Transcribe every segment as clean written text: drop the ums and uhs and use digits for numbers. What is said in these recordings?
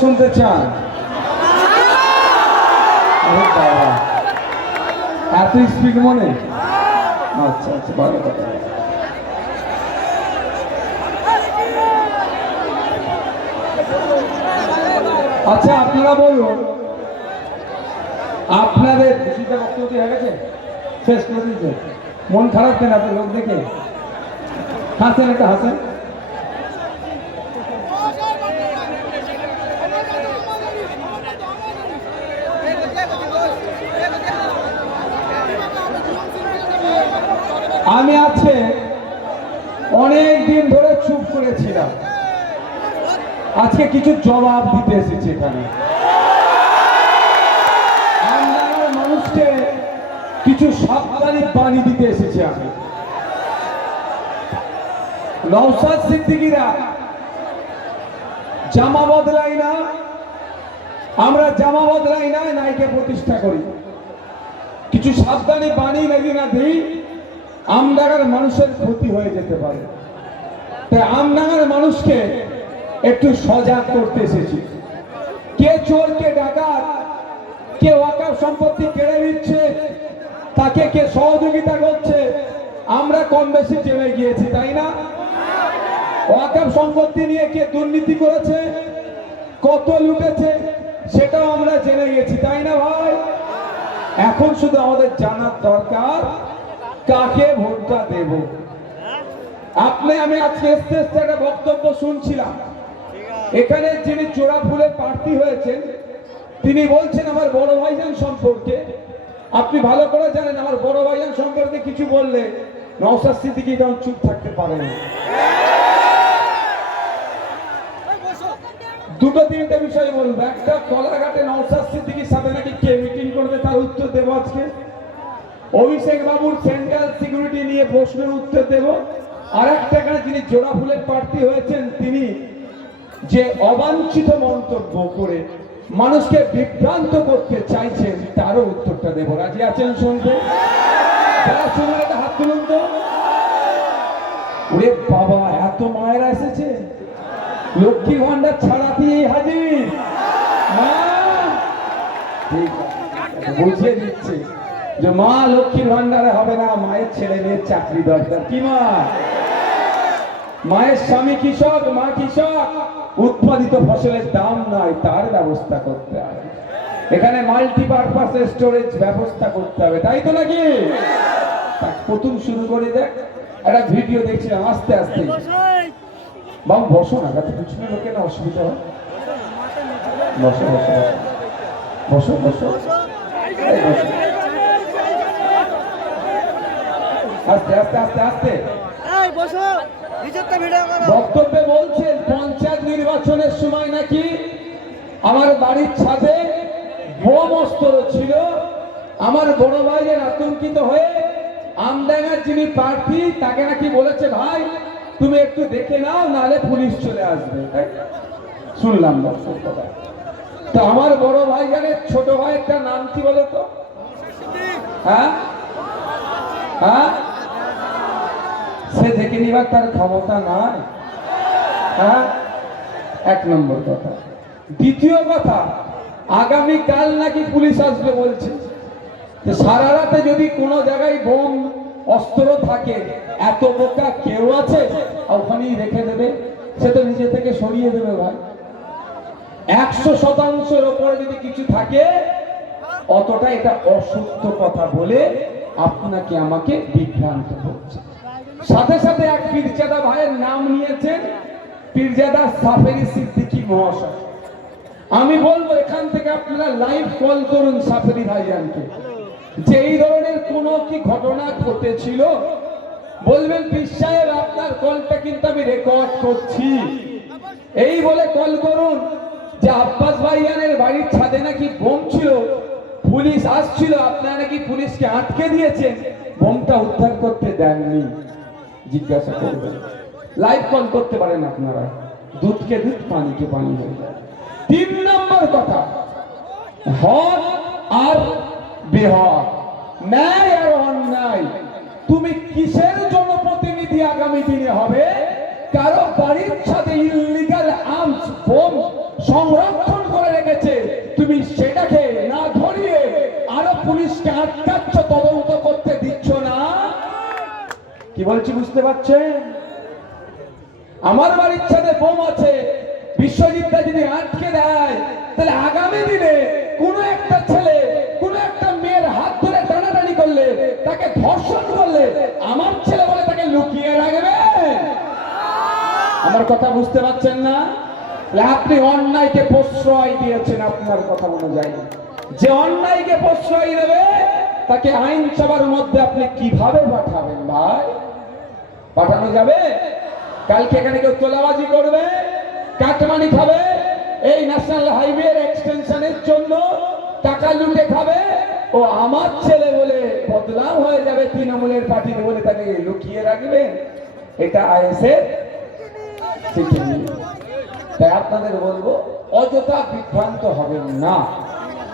শুনতে চান? এত স্পিড মনে? আচ্ছা আচ্ছা, ভালো কথা। আচ্ছা আপনারা বলুন, আপনাদের বেশিটা বক্তব্য হয়ে গেছে, শেষ করে দিয়েছে, মন খারাপ কেন আপনি লোক দেখে? হাসেন, একটা হাসেন। আমি আছে অনেক দিন ধরে চুপ করেছিলাম, আজকে কিছু জবাব দিতে এসেছি এখানে। মানুষকে কিছু সাবধানী বাণী দিতে এসেছি আমি। নওশাদ সিদ্দিকীরা জামা বদলাই না, আমরা জামা বদলাই না, নাইকে প্রতিষ্ঠা করি। কিছু সাবধানী বাণী যদি না দিই, আমডাঙ্গার মানুষের ক্ষতি হয়ে যেতে পারে। তাই আমডাঙ্গার মানুষকে একটু সজাগ করতে এসেছি। কে চোর, কে ডাকাত, কে ওয়াকফ সম্পত্তি কেড়ে নিচ্ছে, তাকে কে সহযোগিতা করছে, আমরা কম বেশি জেনে গিয়েছি, তাই না? ওয়াকফ সম্পত্তি নিয়ে কে দুর্নীতি করেছে, কত লুটেছে, সেটাও আমরা জেনে গেছি, তাই না ভাই? এখন শুধু আমাদের জানার দরকার কাকে ভোটটা দেব। আমি আজকে একটা বক্তব্য শুনছিলাম, এখানে যিনি জোড়া ফুলের প্রার্থী হয়েছেন তিনি বলছেন আমার বড় ভাইজান সম্পর্কে। আপনি ভালো করে জানেন আমার বড় ভাইজান সম্পর্কে কিছু বললে নওশাদ সিদ্দিকী তখন চুপ থাকতে পারে না। দুটো তিনটে বিষয় বলবো। একটা, কলাঘাটে নওশাদ সিদ্দিকীর সাথে নাকি কে মিটিং করবে, তার উত্তর দেবো আজকে। অভিষেক বাবুর সেন্ট্রাল সিকিউরিটি নিয়ে প্রশ্নের উত্তর দেব। আর একটা, এখানে যিনি জোড়া ফুলের প্রার্থী হয়েছেন তিনি যে অবাঞ্ছিত মন্তব্য করে মানুষকে বিভ্রান্ত করতে চাইছেন তারও উত্তরটা দেব। রাজি আছেন শুনতে? যারা শুনুন একটা হাত তুলুন তো। ওরে বাবা, এত মায়েরা এসেছে, লক্ষ্মী ভান্ডার ছাড়াতেই হাজির। মা ঠিক আছে, বুঝিয়ে দিচ্ছে যে মা লক্ষ্মীর ভান্ডারে হবে না, মায়ের ছেলে মেয়ের চাকরি দরকার। কি মা? মায়ের স্বামী কৃষক, মা কৃষক, উৎপাদিত ফসলের দাম নাই, তার ব্যবস্থা করতে হবে। এখানে মাল্টিপারপাস স্টোরেজ ব্যবস্থা করতে হবে, তাই তো নাকি? প্রথম শুরু করে দেখ, একটা ভিডিও দেখছিলাম, আস্তে আস্তে। বাবু বসো না, যাতে পিছনে লোকের না অসুবিধা হয়। বসো বসো বসো বসো বসো, আস্তে আস্তে আস্তে আস্তে। বক্তব্যে বলছেন পঞ্চায়েত নির্বাচনের সময় নাকি আমার বাড়ির ছাদে বোম অস্ত্র ছিল। আমার বড় ভাইয়ের আতঙ্কিত হয়ে আমডাঙ্গার যিনি প্রার্থী তাকে নাকি বলেছে, ভাই তুমি একটু দেখে নাও, নাহলে পুলিশ চলে আসবে। শুনলাম কথা। তো আমার বড় ভাই জানে ছোট ভাইয়েরটা নাম কি বলো তো? হ্যাঁ হ্যাঁ, সে দেখে নিবার তার ক্ষমতা নাই। হ্যাঁ, এক নম্বর কথা। দ্বিতীয় কথা, আগামী কাল নাকি পুলিশ আসবে বলছে। সারা রাতে যদি কোনো জায়গায় বোম অস্ত্র থাকে, এত বোকা কেউ আছে ওখানেই রেখে দেবে? সে তো নিজে থেকে সরিয়ে দেবে ভাই। 100% ওপরে যদি কিছু থাকে, অতটা এটা অসত্য কথা বলে আপনাকে আমাকে বিভ্রান্ত করছে। সাথে সাথে এক পীরজাদা ভাইয়ের নাম নিয়েছেন, পীরজাদা সাফেরি সিদ্দিকী মহাশয়। আমি বলবো এখান থেকে আপনারা লাইভ কল করুন সাফেরি ভাইজানকে, যে এই ধরনের কোন কি ঘটনা ঘটেছিল, বলবেন পীর সাহেব আপনার কলটা কিন্তু আমি রেকর্ড করছি, এই বলে কল করুন। যে আব্বাস ভাইজানের বাড়ির ছাদে নাকি বোম ছিল, পুলিশ আসছিল, আপনারা নাকি পুলিশকে আটকে দিয়েছেন, বোমটা উদ্ধার করতে দেননি, জিজ্ঞাসা করবেন। লাইভ কল করতে পারেন আপনারা, দুধকে দুধ পানিকে পানি হয়ে যায়। 3 নম্বর কথা, হক আর বেহক, ন্যায় আর অন্যায়। তুমি কিসের জনপ্রতিনিধি আগামী দিনে হবে? কারো বাড়ির ছাদে ইল্লিগাল আর্মস বোম সংরক্ষণ করে রেখেছে, তুমি সেটাকে না ধরিয়ে আরো পুলিশকে আটকাচ্ছ, তদন্ত করতে দিচ্ছ না। কি বলছি বুঝতে পারছেন? আমার বাড়ির ছাদে বোম আছে, বিশ্বজিৎটা যদি আটকে দেয়, তাহলে আগামী দিনে কোন একটা ছেলে কোন একটা মেয়ের হাত ধরে টানাটানি করলে, তাকে ধর্ষণ করলে, আমার ছেলে বলে তাকে লুকিয়ে রাখবে? আমার কথা বুঝতে পারছেন না? আপনি অন্যায়কে প্রশ্রয় দিয়েছেন। আপনার কথা অনুযায়ী যে অন্যায়কে প্রশ্রয় দেবে, তাকে আইনসভার মধ্যে আপনি কিভাবে পাঠাবেন ভাই? পাঠানো যাবে? কালকে এখানে কেউ তোলাবাজি করবে, কাটমানি খাবে, এই ন্যাশনাল হাইওয়ে এক্সটেনশনের জন্য টাকা লুটে খাবে, ও আমার ছেলে বলে বদনাম হয়ে যাবে তৃণমূলের পার্টিতে বলে তাকে লুকিয়ে রাখবে? এটা আইএসএফ শিখিনি। তাই আপনাদের বলবো, অযথা বিভ্রান্ত হবেন না।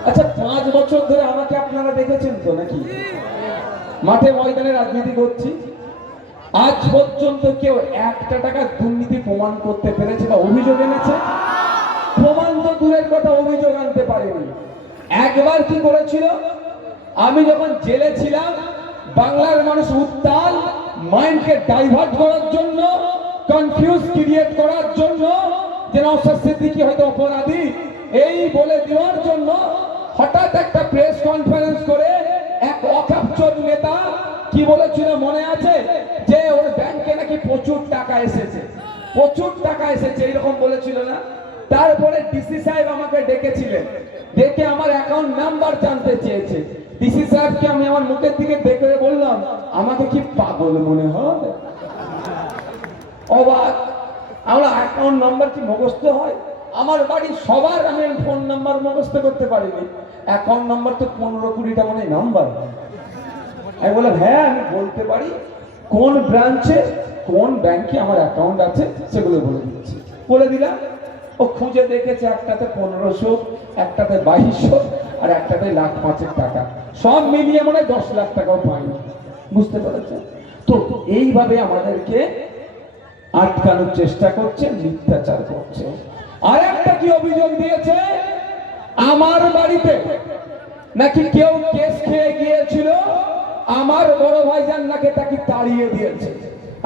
আচ্ছা, 5 বছর ধরে আমাকে আপনারা দেখেছেন তো নাকি মাঠে ময়দানে রাজনীতি করছি? আজ পর্যন্ত কেউ 1 টাকা দুর্নীতি প্রমাণ করতে পেরেছে বা অভিযোগ এনেছে? প্রমাণ তো দূরের কথা, অভিযোগ আনতে পারেনি। একবার কি করেছিল, আমি যখন জেলে ছিলাম, বাংলার মানুষ উত্তাল, মাইন্ডকে ডাইভার্ট করার জন্য, কনফিউজ ক্রিয়েট করার জন্য, যে নওশাদ সিদ্দিকী হয়তো অপরাধী এই বলে দেওয়ার জন্য হঠাৎ একটা প্রেস কনফারেন্স করে এক অকাপচোর নেতা কি বলেছিল মনে আছে? যে ওর ব্যাংকে নাকি প্রচুর টাকা এসেছে, প্রচুর টাকা এসেছে, এইরকম বলেছিল না? তারপরে ডিসি সাহেব আমাকে ডেকেছিলেন, ডেকে আমার অ্যাকাউন্ট নাম্বার জানতে চেয়েছে। ডিসি সাহেবকে আমি আমার মুখের দিকে দেখে বললাম, আমাকে কি পাগল মনে হয়? অবাক, আমরা অ্যাকাউন্ট নাম্বার কি মুখস্থ হয়? আমার বাড়ির সবার আমি ফোন নাম্বার মুখস্থ করতে পারিনি, অ্যাকাউন্ট নাম্বার তো 15-20টা মানে নাম্বার। আমি বললাম হ্যাঁ আমি বলতে পারি, কোন ব্রাঞ্চে কোন ব্যাংকে আমার অ্যাকাউন্ট আছে সেগুলো বলে দিচ্ছি। বলে দিলাম, ও খুঁজে দেখেছে একটাতে 1500, একটাতে 2200, আর একটাতে 1,05,000 টাকা, সব মিলিয়ে মনে হয় 10 লাখ টাকাও পাইনি। বুঝতে পেরেছেন তো? এইভাবে আমাদেরকে আটকানোর চেষ্টা করছে, মিথ্যাচার করছে। আর একটা কি অভিযোগ দিয়েছে, আমার বাড়িতে নাকি কেউ কেস খেয়ে গিয়েছিল, আমার বড় ভাইজান নাকি তাকে তাড়িয়ে দিয়েছে।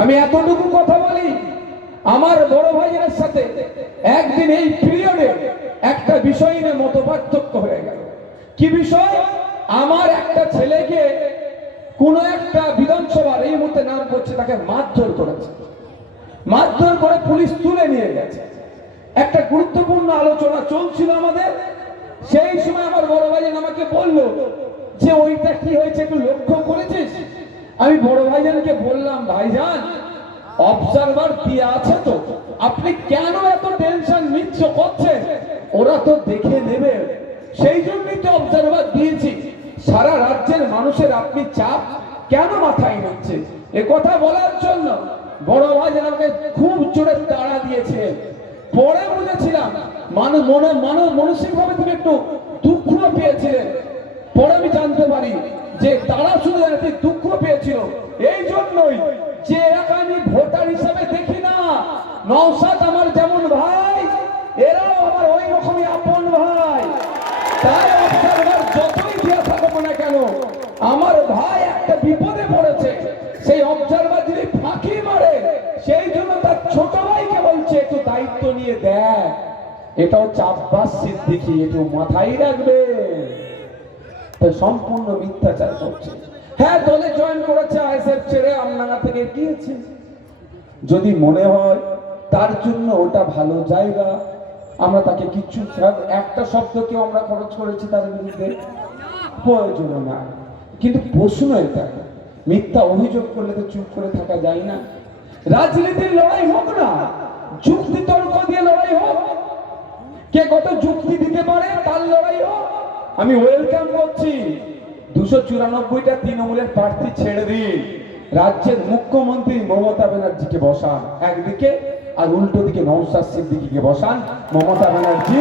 আমি এতটুকু কথা বলি, আমার বড় ভাইয়ের সাথে একদিন এই পিরিয়ডে একটা বিষয় নিয়ে মতপার্থক্য হয়ে গেল। কি বিষয়? আমার একটা ছেলেকে কোন একটা বিধানসভার, এই মুহূর্তে নাম করছে, তাকে মারধর করেছে, মারধর করে পুলিশ তুলে নিয়ে গেছে। একটা গুরুত্বপূর্ণ আলোচনা চলছিল আমাদের, সেই সময় আমার বড় ভাইজান আমাকে বললো যে ওইটা কি হয়েছে একটু লক্ষ্য করেছিস? আমি বড় ভাইজানকে বললাম, ভাইজান অবজারভার দিয়ে আছে তো, আপনি কেন এত টেনশন নিচ্ছ করছেন? ওরা তো দেখে নেবে, সেই জন্যই তো অবজারভার দিয়েছি। সারা রাজ্যের মানুষের আপনি চাপ কেন মাথায় নিচ্ছে? এ কথা বলার জন্য বড় ভাইজান আমাকে খুব জোরে তাড়া দিয়েছে। পরে বুঝেছিলাম মানসিকভাবে তুমি একটু দুঃখ পেয়েছিলেন। পরে আমি জানতে পারি যে তারা শুধু দুঃখ পেয়েছিল এই জন্যই যে এলাকা আমি ভোটার হিসেবে দেখি না, নওশাদ আমার যেমন ভাই, এরাও আমার ওই রকমই আপন ভাই। তাই অবজারভার যতই দিয়ে থাকবো না কেন, আমার ভাই একটা বিপদে পড়েছে, সেই অবজারভার যদি ফাঁকি মারে, সেই জন্য তার ছোট ভাইকে বলছে একটু দায়িত্ব নিয়ে দেখ। এটা হচ্ছে আব্বাস সিদ্দিকী, একটু মাথায় রাখবে। সম্পূর্ণ মিথ্যাচার করছে। হ্যাঁ, দলে জয়েন করেছে, আইএসএফ ছেড়ে আমনাগা থেকে গিয়েছে। যদি মনে হয় তার জন্য ওটা ভালো জায়গা, আমরা তাকে কিচ্ছু, একটা শব্দকেও আমরা খরচ করেছি তার বিরুদ্ধে, প্রয়োজন না। কিন্তু প্রশ্ন এটা, মিথ্যা অভিযোগ করলে তো চুপ করে থাকা যায় না। রাজনীতির লড়াই হোক না, যুক্তি তর্ক দিয়ে লড়াই হোক, কে কত যুক্তি দিতে পারে তার লড়াই হোক। আমি ওয়েলকাম করছি 294টা তৃণমূলের প্রার্থী ছেড়ে দিন, রাজ্যের মুখ্যমন্ত্রী মমতা ব্যানার্জিকে বসান একদিকে, আর উল্টো দিকে নওশাদ সিদ্দিকীকে বসান। মমতা ব্যানার্জি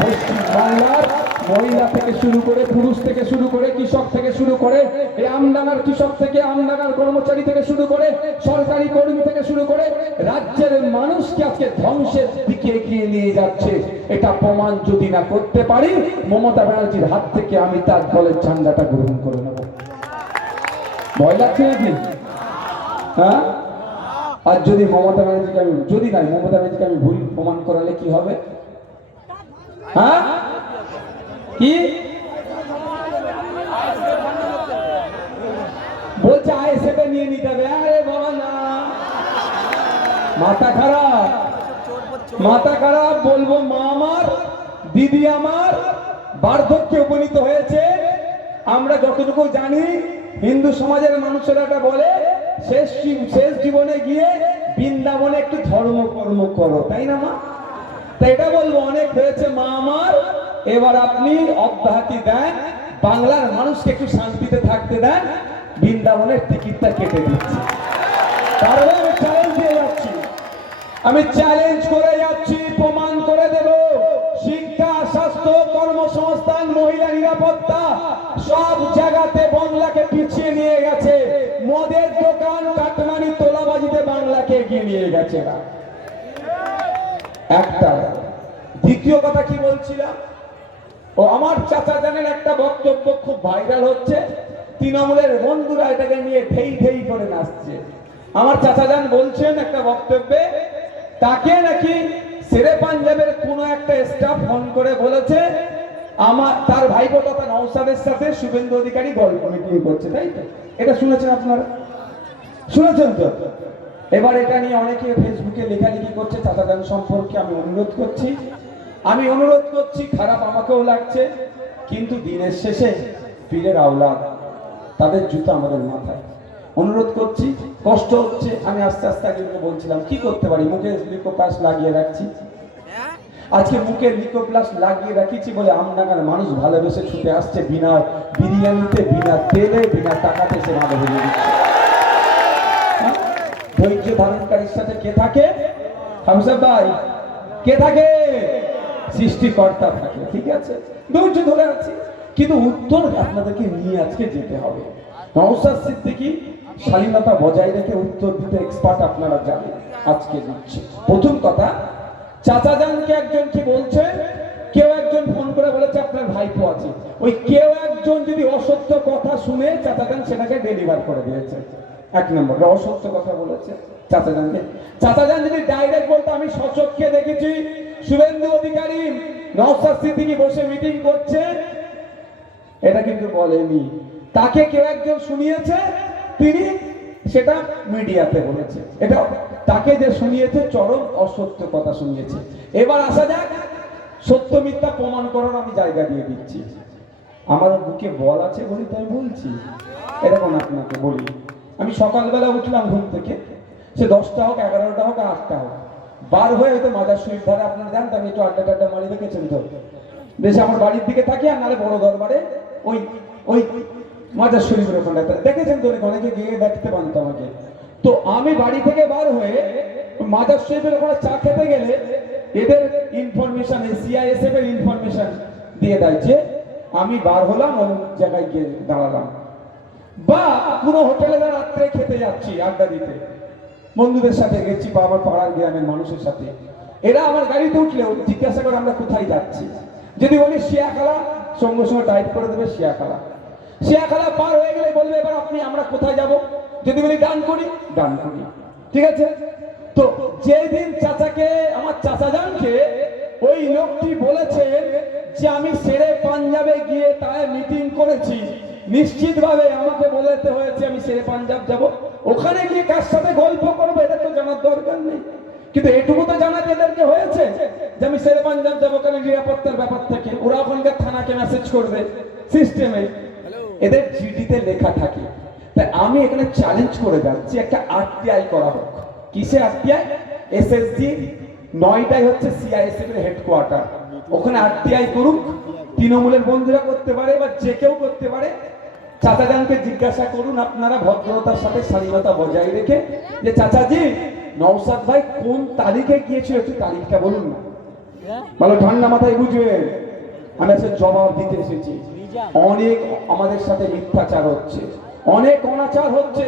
পশ্চিম বাংলার মহিলা থেকে শুরু করে, পুরুষ থেকে শুরু করে, কৃষক থেকে শুরু করে, এই আমডাঙ্গার কৃষক থেকে, আমডাঙ্গার কর্মচারী থেকে শুরু করে, সরকারি কর্মী থেকে শুরু করে রাজ্যের মানুষকে আজকে ধ্বংসের দিকে এগিয়ে নিয়ে যাচ্ছে। এটা প্রমাণ যদি না করতে পারি, মমতা ব্যানার্জির হাত থেকে আমি তার দলের ঝান্ডাটা গ্রহণ করে নেব। ভয় লাগছে নাকি? হ্যাঁ? আর যদি মমতা ব্যানার্জিকে আমি, যদি নাই মমতা ব্যানার্জিকে আমি ভুল প্রমাণ করালে কি হবে? হ্যাঁ, কি বলছে? আইএসএফ নিয়ে নিতে হবে। আরে বাবা না, মাথা খারাপ, মাথা খারাপ। বলবো মা আমার, দিদি আমার বার্ধক্যে উপনীত হয়েছে। আমরা যতটুকু জানি, হিন্দু সমাজের মানুষেরা এটা বলে, শেষ জীবনে গিয়ে বৃন্দাবনে একটু ধর্মকর্ম করো, তাই না মা? তাই এটা বলবো, অনেক হয়েছে মা আমার, এবার আপনি অব্যাহতি দেন, বাংলার মানুষকে একটু শান্তিতে থাকতে দেন, বৃন্দাবনের টিকিটটা কেটে দিচ্ছি। তারপরে আমি চ্যালেঞ্জ দিয়ে যাচ্ছি, আমি চ্যালেঞ্জ করে যাচ্ছি, প্রমাণ করে দেব। শিক্ষা, স্বাস্থ্য, কর্মসংস্থান, মহিলা নিরাপত্তা সব জায়গাতে বাংলাকে পিছিয়ে নিয়ে গেছে। মদের দোকান, কাটমানি, তোলাবাজিতে বাংলাকে এগিয়ে নিয়ে গেছে। একটা। দ্বিতীয় কথা কি বলছিলাম, ও আমার চাচা জানের একটা বক্তব্য খুব ভাইরাল হচ্ছে, তৃণমূলের বন্ধুরা এটাকে নিয়ে ঢেই ঢেই করে নাচছে। আমার চাচা জান বলছেন একটা বক্তব্যে, তাকে নাকি শেরে পাঞ্জাবের কোনো একটা স্টাফ ফোন করে বলেছে তার ভাইপো তথা নওশাদের সাথে শুভেন্দু অধিকারী গল্প মিটিং করছে, তাই তো? এটা শুনেছেন আপনারা? শুনেছেন তো? এবার এটা নিয়ে অনেকে ফেসবুকে লেখালেখি করছে চাচা জান সম্পর্কে। আমি অনুরোধ করছি, খারাপ আমাকেও লাগছে, কিন্তু দিনের শেষে পীরের আওলাদ, তাদের জুতো আমাদের মাথায়। অনুরোধ করছি, কষ্ট হচ্ছে, আমি আস্তে আস্তে আগে বলছিলাম কি করতে পারি, মুখে লিকোপ্লাস লাগিয়ে রাখছি। আজকে মুখে লিকোপ্লাস লাগিয়ে রাখিছি বলে আমডাঙ্গার মানুষ ভালোবেসে ছুটে আসছে, বিনা বিরিয়ানিতে, বিনা তেলে, বিনা টাকাতে সে ভালো হয়ে দিচ্ছে। ধৈর্য ধারণকারীর সাথে কে থাকে? হামসাব ভাই, কে থাকে? সৃষ্টিকর্তা থাকে। ঠিক আছে, ধৈর্য ধরে আছি, কিন্তু উত্তর আপনাদেরকে নিয়ে আজকে যেতে হবে। নওশাদ সিদ্দিকী শালীনতা বজায় রেখে উত্তর দিতে এক্সপার্ট, আপনারা জানেন। আজকে দিচ্ছি প্রথম কথা, চাচা জানকে একজন কি বলছে, কেউ একজন ফোন করে বলেছে আপনার ভাইপো আছে। ওই কেউ একজন যদি অসত্য কথা শুনে চাচা জান সেটাকে ডেলিভার করে দিয়েছে। এক নম্বর, অসত্য কথা বলেছে চাচা জানকে। চাচা জান যদি ডাইরেক্ট বলতো, আমি সচক্ষে দেখেছি শুভেন্দু অধিকারী নওশাদ সিদ্দিকী বসে মিটিং করছে, এটা কিন্তু বলেনি। তাকে কেউ একজন শুনিয়েছে, তিনি সেটা মিডিয়াতে বলেছে। এটা তাকে যে শুনিয়েছে চরম অসত্য কথা শুনিয়েছে। এবার আসা যাক, সত্য মিথ্যা প্রমাণ করার আমি জায়গা দিয়ে দিচ্ছি। আমার বুকে বল আছে বলি তাই বলছি। এরকম আপনাকে বলি, আমি সকালবেলা উঠলাম ঘুম থেকে, সে 10টা হোক, 11টা হোক, 8টা হোক, বার হয়ে হয়তো মাজার শরীফ ধারে, আপনারা জানতো আমি একটু আড্ডা টাড্ডা মারি, দেখেছেন তো? বেশ আমার বাড়ির দিকে থাকি, আর নাহলে বড় দরবারে ওই ওই মাজার শরীফের ওখানটা দেখেছেন তো, অনেকে গিয়ে দেখতে পান তো আমাকে। তো আমি বাড়ি থেকে বার হয়ে মাজার শরীফের ওখানে চা খেতে গেলে এদের ইনফরমেশন, সিআইএসএফ এর ইনফরমেশন দিয়ে দেয় যে আমি বার হলাম, অনেক জায়গায় গিয়ে দাঁড়ালাম, বা কোনো হোটেলে রাত্রে খেতে যাচ্ছি, আড্ডা দিতে বন্ধুদের সাথে গেছি, বা আমার পাড়ার গ্রামের মানুষের সাথে। এরা আমার গাড়িতে উঠলেও জিজ্ঞাসা করে আমরা কোথায় যাচ্ছি। যদি বলি শিয়াখালা, সঙ্গে সঙ্গে টাইপ করে দেবে শিয়াখালা। শিয়াখালা পার হয়ে গেলে বলবে এবার আপনি আমরা কোথায় যাব। যদি বলি ডানকুনি, ডানকুনি। ঠিক আছে? তো যেদিন চাচাকে, আমার চাচা জানকে ওই লোকটি বলেছেন যে আমি শেরে পাঞ্জাবে গিয়ে তাই মিটিং করেছি, নিশ্চিতভাবে আমাকে বলতে হয়েছে আমি শেরে পাঞ্জাব যাব, ওখানে গিয়ে কার সাথে গল্প করবো এটা তো জানার দরকার নেই। কিন্তু এটুকু তো জানা এদেরকে হয়েছে যে আমি শেরে পাঞ্জাব যাবো, কারণ নিরাপত্তার ব্যাপার থেকে ওরা ওখানকার থানাকে মেসেজ করবে সিস্টেমে, এদের জিডিতে লেখা থাকে। তাই আমি এখানে চ্যালেঞ্জ করে যাচ্ছি, একটা আরটিআই করা হোক। কিসে আরটিআই? এসএসজি 9টাই হচ্ছে সিআইএসএফ এর হেডকোয়ার্টার, ওখানে আরটিআই করুক। তৃণমূলের বন্ধুরা করতে পারে বা যে কেউ করতে পারে। চাচা জানকে জিজ্ঞাসা করুন আপনারা ভদ্রতার সাথে, শালীনতা বজায় রেখে, যে চাচাজি নওশাদ ভাই কোন তারিখে গিয়েছিল, একটু তারিখটা বলুন না। ভালো ঠান্ডা মাথায় বুঝবেন, আমি আজকে জবাব দিতে এসেছি। অনেক আমাদের সাথে মিথ্যাচার হচ্ছে, অনেক অনাচার হচ্ছে,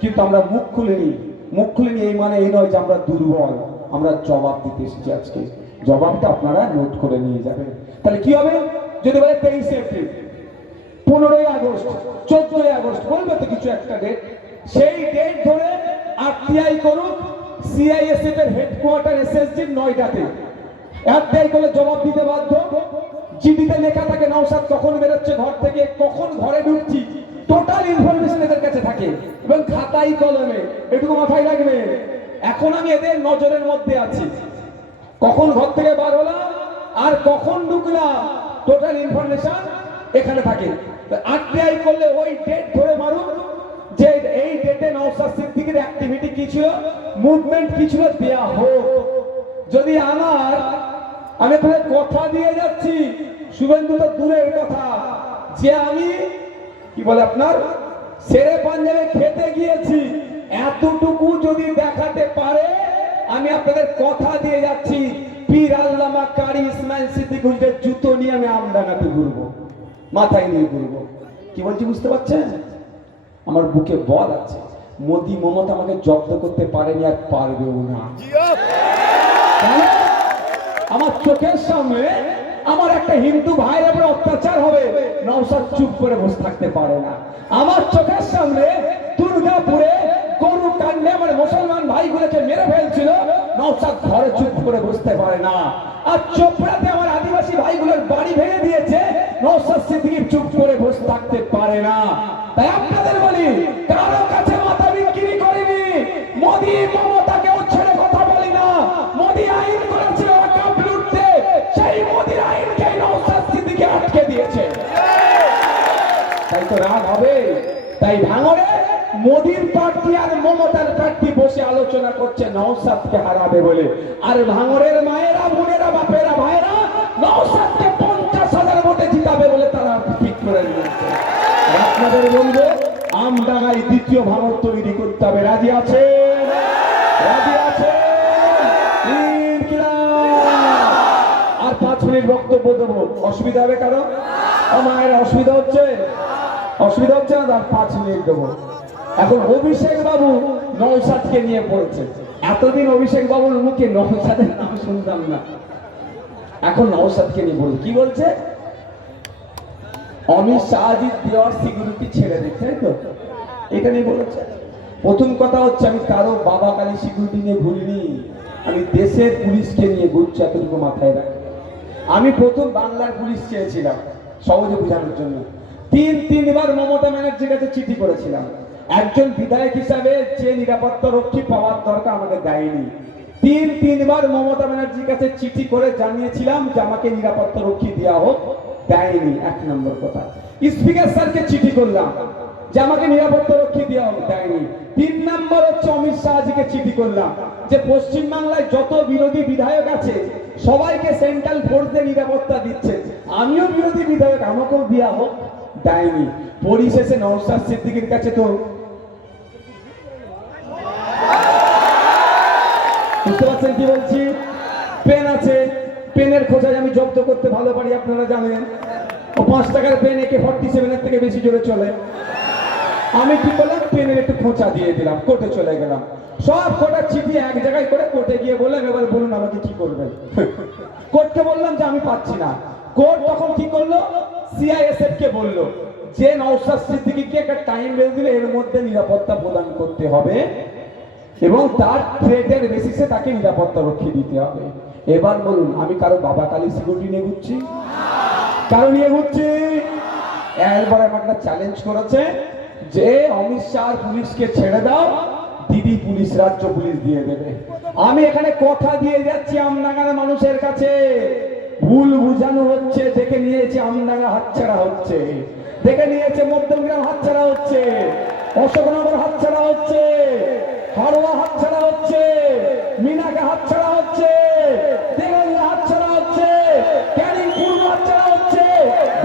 কিন্তু আমরা মুখ খুলিনি। মুখ খুলিনি এই মানে এই নয় যে আমরা দুর্বল, আমরা জবাব দিতে এসেছি আজকে। জবাবটা আপনারা নোট করে নিয়ে যাবেন। তাহলে কি হবে? যদি বলে 23 এপ্রিল, 15ই আগস্ট, 14ই আগস্ট, বলবে তো কিছু একটা ডেট, সেই ডেট ধরে আরটিআই করুক সিআইএসএফ এর হেডকোয়ার্টার এসএসজির 9টাতে। আরটিআই করলে জবাব দিতে বাধ্য। জিডিতে লেখা থাকে নওশাদ কখন বেরোচ্ছে ঘর থেকে, কখন ঘরে ঢুকছি, টোটাল ইনফরমেশন এদের কাছে থাকে এবং খাতাই কলমে। এটুকু মাথায় রাখবে। এখন আমি এদের নজরের মধ্যে আছি, কখন ঘর থেকে বার হলাম আর কখন ঢুকলাম, টোটাল ইনফরমেশন এখানে থাকে। আরটিআই করলে ওই ডেট ধরে মারুক যে এই ডেটে নওশাদ সিদ্দিকীর অ্যাক্টিভিটি কি ছিল, মুভমেন্ট কি ছিল, দেয়া হোক। যদি আমি আপনাদের কথা দিয়ে যাচ্ছি, শুভেন্দু তো দূরের কথা, যে আমি কি বলে আপনার সেরে পাঞ্জাবে খেতে গিয়েছি, এতটুকু যদি দেখাতে পারে, আমি আপনাদের কথা দিয়ে যাচ্ছি, পীর আল্লামা কারি ইসমাইল সিদ্দিক হুজুরের জুতো নিয়ে আমি আমডাঙ্গাতে ঘুরবো, মাথায় নিয়ে ঘুরবো। কি বলছি বুঝতে পারছেন? আমার বুকে বল আছে। মোদি মমতা আমাকে জব্দ করতে পারেনি আর পারবেও না। আমার চোখের সামনে আমার একটা হিন্দু ভাইয়ের উপরে অত্যাচার হবে, নওশাদ চুপ করে বসে থাকতে পারে না। আমার চোখের সামনে দুর্গাপুরে গরু কাণ্ডে আমার মুসলমান ভাইগুলোকে মেরে ফেলছিল, নওশাদ ঘরে চুপ করে বসতে পারে না। আর চোপড়াতে আমার আদিবাসী ভাইগুলোর বাড়ি ভেঙে দিয়েছে, নওশাদ সিদ্দিকী চুপ করে বসে থাকতে পারে না। তাই আপনাদের বলি, কারো কাছে মাথা বিক্রি করিনি। মোদি মমতাকেও ছেড়ে কথা বলি না। মোদি আইন করেছিল ওয়াকফ লুটতে, সেই মোদির আইনকে নওশাদ সিদ্দিকী আটকে দিয়েছে। তাই তো রাগ হবে। তাই ভাঙড়ে মোদির প্রার্থী আর মমতার প্রার্থী বসে আলোচনা করছে নওশাদকে হারাবে বলে, আর ভাঙড়ের মায়েরা, বোনেরা, বাপেরা, ভাইরা নওশাদকে 50,000 ভোটে জিতাবে বলে তারা ঠিক করে নিয়েছে। আপনাদের বলবো, আমডাঙ্গায় দ্বিতীয় ভাঙড় তৈরি করতে হবে। রাজি আছে? রাজি আছে? আর 5 মিনিট বক্তব্য দেবো, অসুবিধা হবে কারো? আমার অসুবিধা হচ্ছে? অসুবিধা হচ্ছে না? 5 মিনিট দেবো। এখন অভিষেক বাবু নওশাদকে নিয়ে পড়েছে। এতদিন অভিষেক বাবুর মুখে নওশাদের নাম শুনতাম না, এখন নওশাদকে নিয়ে বলছে। কি বলছে? অমিত শাহজি দেওয়ার সিকিউরিটি ছেড়ে দিচ্ছে, তাই তো? এটা নিয়ে বলেছে। প্রথম কথা হচ্ছে, আমি কারো বাবা কালী সিকিউরিটি নিয়ে ঘুরিনি, আমি দেশের পুলিশকে নিয়ে ঘুরছি, এতটুকু মাথায় রাখি। আমি প্রথম বাংলার পুলিশ চেয়েছিলাম, সহজে বোঝানোর জন্য। 3বার মমতা ব্যানার্জির কাছে চিঠি করেছিলাম। একজন বিধায়ক হিসাবে যে নিরাপত্তা রক্ষী পাওয়ার দরকার আমাকে দেয়নি। 3বার মমতা ব্যানার্জির কাছে চিঠি করে জানিয়েছিলাম যে আমাকে নিরাপত্তা রক্ষী দেওয়া হোক, দেয়নি। 1 নম্বর কথা। স্পিকার স্যারকে চিঠি করলাম যে আমাকে নিরাপত্তা রক্ষী দেওয়া হোক, দেয়নি। 3 নম্বর হচ্ছে অমিত শাহজিকে চিঠি করলাম যে পশ্চিমবাংলায় যত বিরোধী বিধায়ক আছে সবাইকে সেন্ট্রাল ফোর্স দিয়ে নিরাপত্তা দিচ্ছে, আমিও বিরোধী বিধায়ক, আমাকেও দেওয়া হোক, দেয়নি। পরিশেষে নওশাদ সিদ্দিকীর কাছে তো বুঝতে পারছেন কি বলছি, পেন আছে, পেনের খোঁজায় আমি জব্দ করতে ভালো পারি, আপনারা জানেন। ও 5 টাকার পেন AK-47 এর থেকে বেশি জোরে চলে। আমি কি করলাম, পেনের একটু খোঁচা দিয়ে দিলাম, কোর্টে চলে গেলাম। সব কটা চিঠি এক জায়গায় করে কোর্টে গিয়ে বললাম, এবার বলুন আমাকে কি করবেন। কোর্টকে বললাম যে আমি পাচ্ছি না। কোর্ট তখন কি করলো, সিআইএসএফ কে বললো যে নওশাদ সিদ্দিকীকে একটা টাইম বেঁধে দিলে এর মধ্যে নিরাপত্তা প্রদান করতে হবে এবং তার থ্রেটের বেসিসে তাকে নিরাপত্তা রক্ষী দিতে হবে। এবার বলুন, আমি কারো বাবা কালী সিকিউরিটি নিয়ে ঘুরছি? কারো নিয়ে ঘুরছি? এরপর আমাকে একটা চ্যালেঞ্জ করেছে যে অমিত শাহ পুলিশকে ছেড়ে দাও, দিদি পুলিশ রাজ্য পুলিশ দিয়ে দেবে। আমি এখানে কথা দিয়ে যাচ্ছি আমডাঙ্গার মানুষের কাছে, ভুল বুঝানো হচ্ছে, দেখে নিয়েছে আমডাঙ্গা হাতছাড়া হচ্ছে, দেখে নিয়েছে মধ্যমগ্রাম হাতছাড়া হচ্ছে, অশোকনগর হাতছাড়া হচ্ছে, হাড়োয়া হাতছাড়া হচ্ছে, মিনাকে হাতছাড়া হচ্ছে, দেগঙ্গা হাতছাড়া হচ্ছে, ক্যানিং পূর্ব হাতছাড়া হচ্ছে,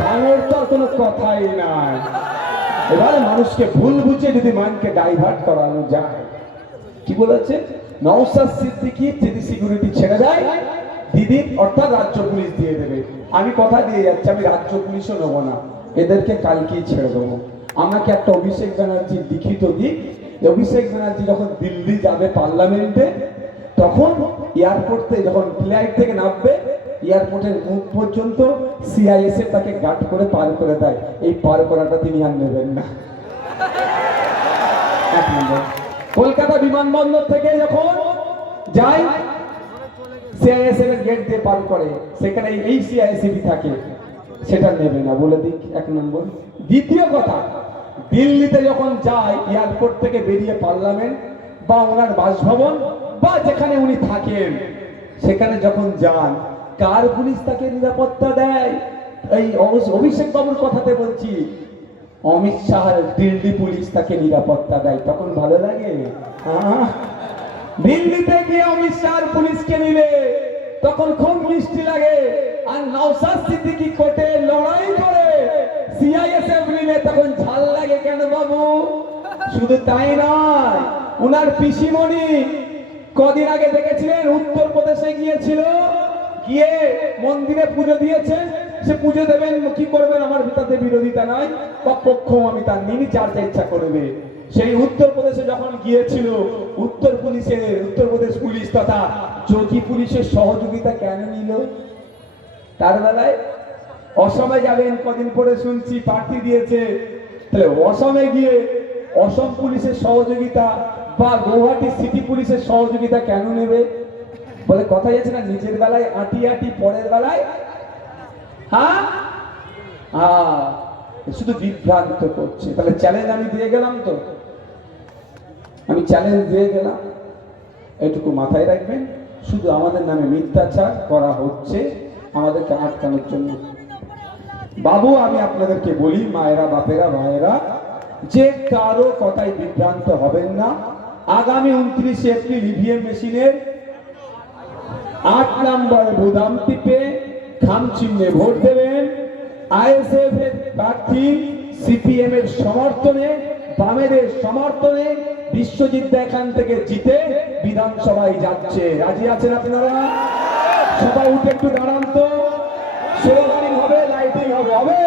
ভাঙড় তো কোনো কথাই নাই। এবারে মানুষকে ভুল বুঝে যদি মাইন্ডকে ডাইভার্ট করানো যায়, কি বলেছে, নওশাদ সিদ্দিকী যদি সিকিউরিটি ছেড়ে দেয় দিদি অর্থাৎ রাজ্য পুলিশ দিয়ে দেবে। আমি কথা দিয়ে যাচ্ছি, আমি রাজ্য পুলিশও নেবো না, এদেরকে কালকেই ছেড়ে দেবো। আমাকে একটা অভিষেক ব্যানার্জি লিখিত দিক। অভিষেক ব্যানার্জি যখন দিল্লি যাবে পার্লামেন্টে, তখন এয়ারপোর্টে যখন ফ্লাইট থেকে নামবে, এয়ারপোর্টের মুখ পর্যন্ত সিআইএসএফ তাকে গার্ড করে পার করে দেয়। এই পার করাটা তিনি আর নেবেন না। এক নম্বর, কলকাতা বিমানবন্দর থেকে যখন যায় সিআইএসএফ এর গেট দিয়ে পার করে, সেখানে এই সিআইএসএফ থাকে, সেটা নেবে না, বলে দিক এক নম্বর। দ্বিতীয় কথা, দিল্লিতে যখন যায় এয়ারপোর্ট থেকে বেরিয়ে পার্লামেন্ট বা ওনার বাসভবন বা যেখানে উনি থাকেন, সেখানে যখন যান, কার পুলিশ তাকে নিরাপত্তা দেয়? এই অভিষেক বাবুর কথাতে বলছি, অমিত শাহের দিল্লি পুলিশ তাকে নিরাপত্তা দেয়। তখন ভালো লাগে? দিল্লিতে গিয়ে অমিত শাহের পুলিশকে নিলে তখন খুব মিষ্টি লাগে। আর নওশাদ সিদ্দিকী কোর্টে লড়াই করে সিআইএসএফ নিলে তখন ঝাল লাগে। কেন বাবু? শুধু তাই নয়, উনার পিসিমণি কদিন আগে দেখেছিলেন উত্তরপ্রদেশে গিয়েছিল, গিয়ে মন্দিরে পুজো দিয়েছেন। সে পুজো দেবেন, কি করবেন আমার তাতে বিরোধিতা নাই বা পক্ষ আমি তার নিনি, যার যা ইচ্ছা করবে। সেই উত্তরপ্রদেশে যখন গিয়েছিল, উত্তরপ্রদেশ পুলিশ তথা যোগী পুলিশের সহযোগিতা কেন নিল? তার বেলায় অসমে যাবেন, কদিন পরে শুনছি প্রার্থী দিয়েছে, তাহলে অসমে গিয়ে অসম পুলিশের সহযোগিতা বা গৌহাটি সিটি পুলিশের সহযোগিতা কেন নেবে? বলে কথা যাচ্ছে না, নিজের বেলায় আটি আটি, পরের বেলায় শুধু বিভ্রান্ত করছে। তাহলে চ্যালেঞ্জ আমি দিয়ে গেলাম, তো আমি চ্যালেঞ্জ দিয়ে গেলাম, এটুকু মাথায় রাখবেন। শুধু আমাদের নামে মিথ্যাচার করা হচ্ছে আমাদেরকে আটকানোর জন্য। বাবু, আমি আপনাদেরকে বলি, মায়েরা, বাপেরা, ভাইয়েরা, যে কারো কথায় বিভ্রান্ত হবেন না। আগামী 29 এপ্রিল ইভিএম মেশিনের 8 নম্বর বুদাম টিপে খাম চিহ্নে ভোট দেবেন। আইএসএফ এর প্রার্থী সিপিএম এর সমর্থনে, বামেদের সমর্থনে বিশ্বজিৎ এখান থেকে জিতে বিধানসভায় যাচ্ছে। রাজি আছেন আপনারা? সবাই উঠে একটু দাঁড়ান তো। স্লোগানিং হবে, লাইটিং হবে।